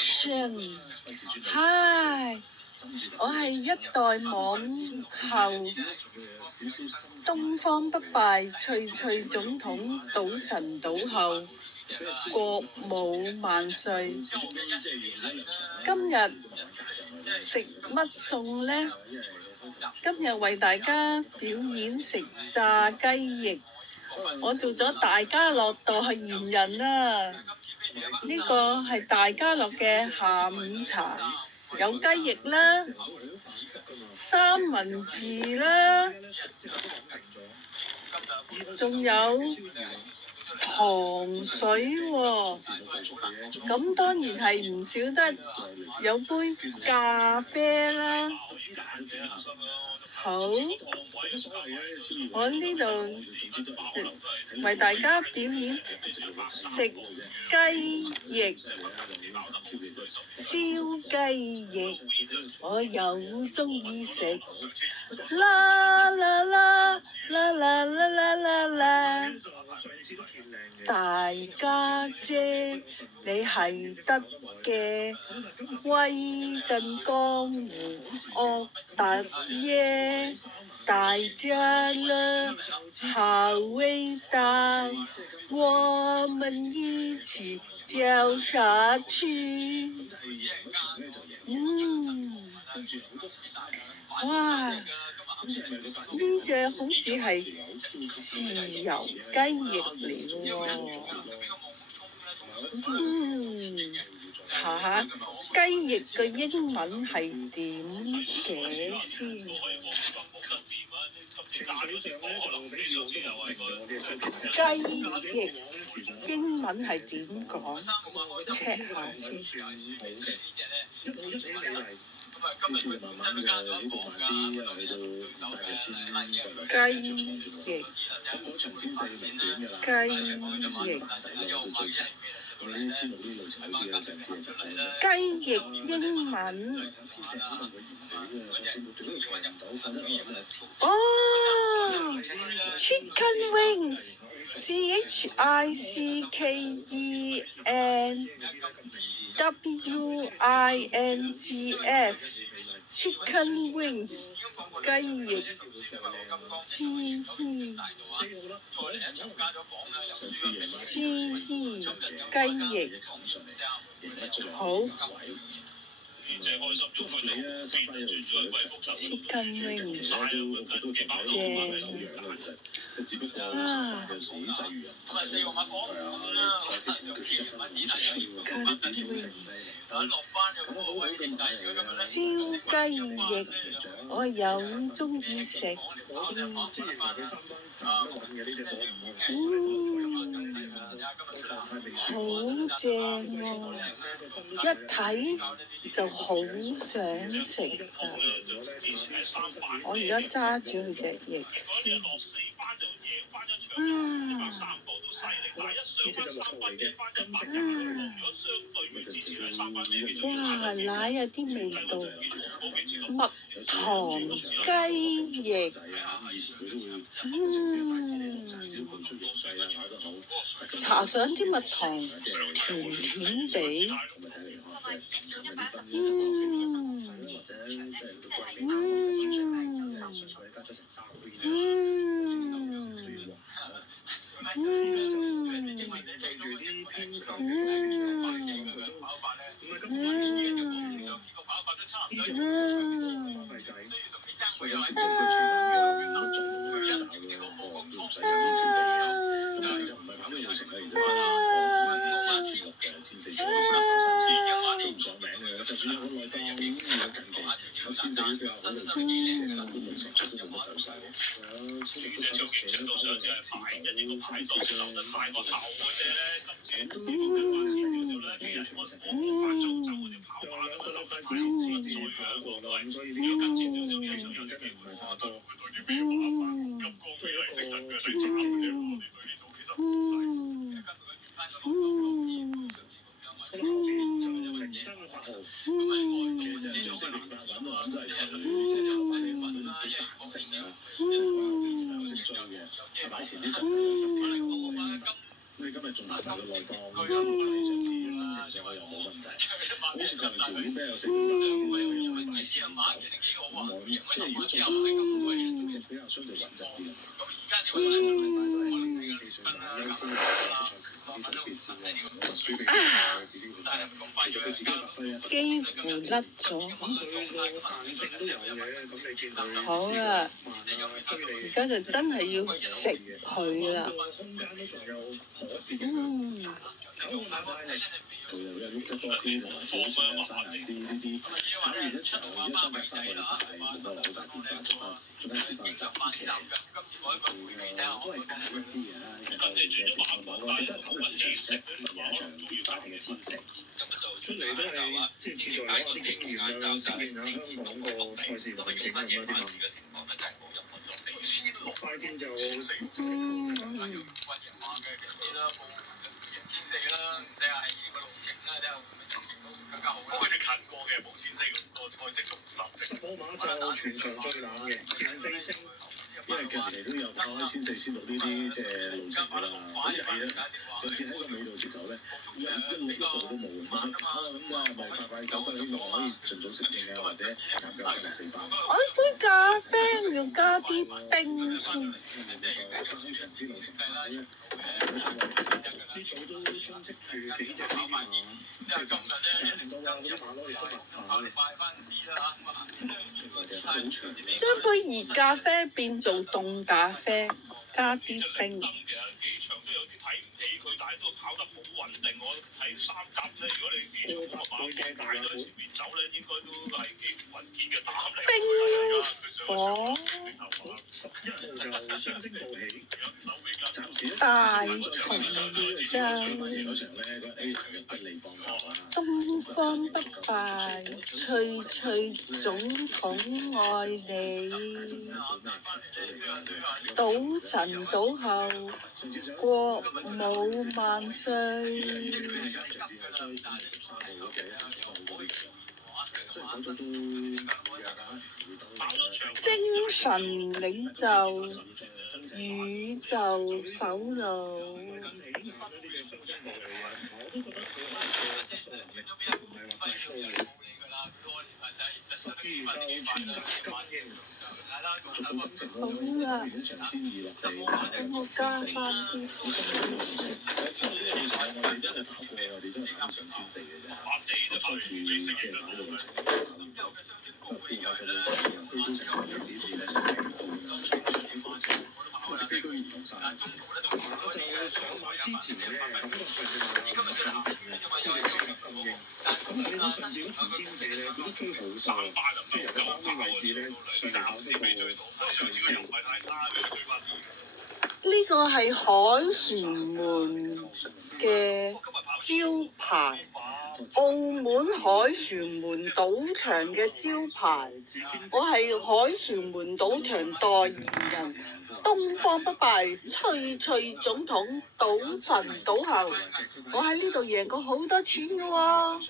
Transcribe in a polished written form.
Action！嗨，我係一代網后，東方不敗翠翠總統，賭神賭后，國舞萬歲。今日食乜餸呢？今日為大家表演食炸雞翼。我做咗大家樂代言人啦！呢個係大家樂嘅下午茶，有雞翼啦、三文治啦，仲有糖水喎。咁當然係唔少得有杯咖啡啦。好，我呢度為大家表演食雞翼、燒雞翼，我又鍾意食。啦啦啦啦啦啦啦啦啦，大家姐你係得嘅，威震江湖惡突耶，大家樂好偉大，我們一起叫下去。哇！呢隻好似係豉油雞翼嚟喎。查下雞翼嘅英文係點寫先？雞翼英文係點講 ？check 下先。雞翼英文Chicken wings CHICKEN WINGS Chicken wings 雞翼好。Chicken wings 正啊！Chicken wings 燒雞翼，我又鍾意食。好正喎！一睇就好想食啊！我而家揸住佢隻翼先。哇！奶有啲味道，蜜糖雞翼，搽上啲蜜糖，甜甜地，上去又冇問題。好似佢條魚比較食即係如果做到即係比較相對穩陣啲。幾乎甩咗。好啦，而家就真係要食佢啦。出嚟都係即係似在攞啲經驗啊，適應下香港個賽事環境啊啲嘛。快啲就寶馬就全場最冷嘅，眼飛升。因為近期都有跑開1400呢啲即係路程㗎啦，好曳啊！上次喺個尾度直頭咧，一步都冇咁啊！咁啊，咪快手就希望可以盡早適應啊，或者減價上400。我杯咖啡要加啲冰先。呢組都充斥住幾隻呢啲馬，即係揀唔到啊！啲馬攞嚟都將杯熱咖啡變做凍咖啡，加啲冰。冰火大蟲醬，東方不敗，脆脆總統愛你，賭神賭後，國母萬歲。精神領袖，宇宙首腦。好啦，等我加翻啲呢個係凱旋門嘅招牌，澳門凱旋門賭場嘅招牌。我係凱旋門賭場代言人，東方不敗，脆脆總統，賭神賭後。我喺呢度贏過好多錢㗎喎。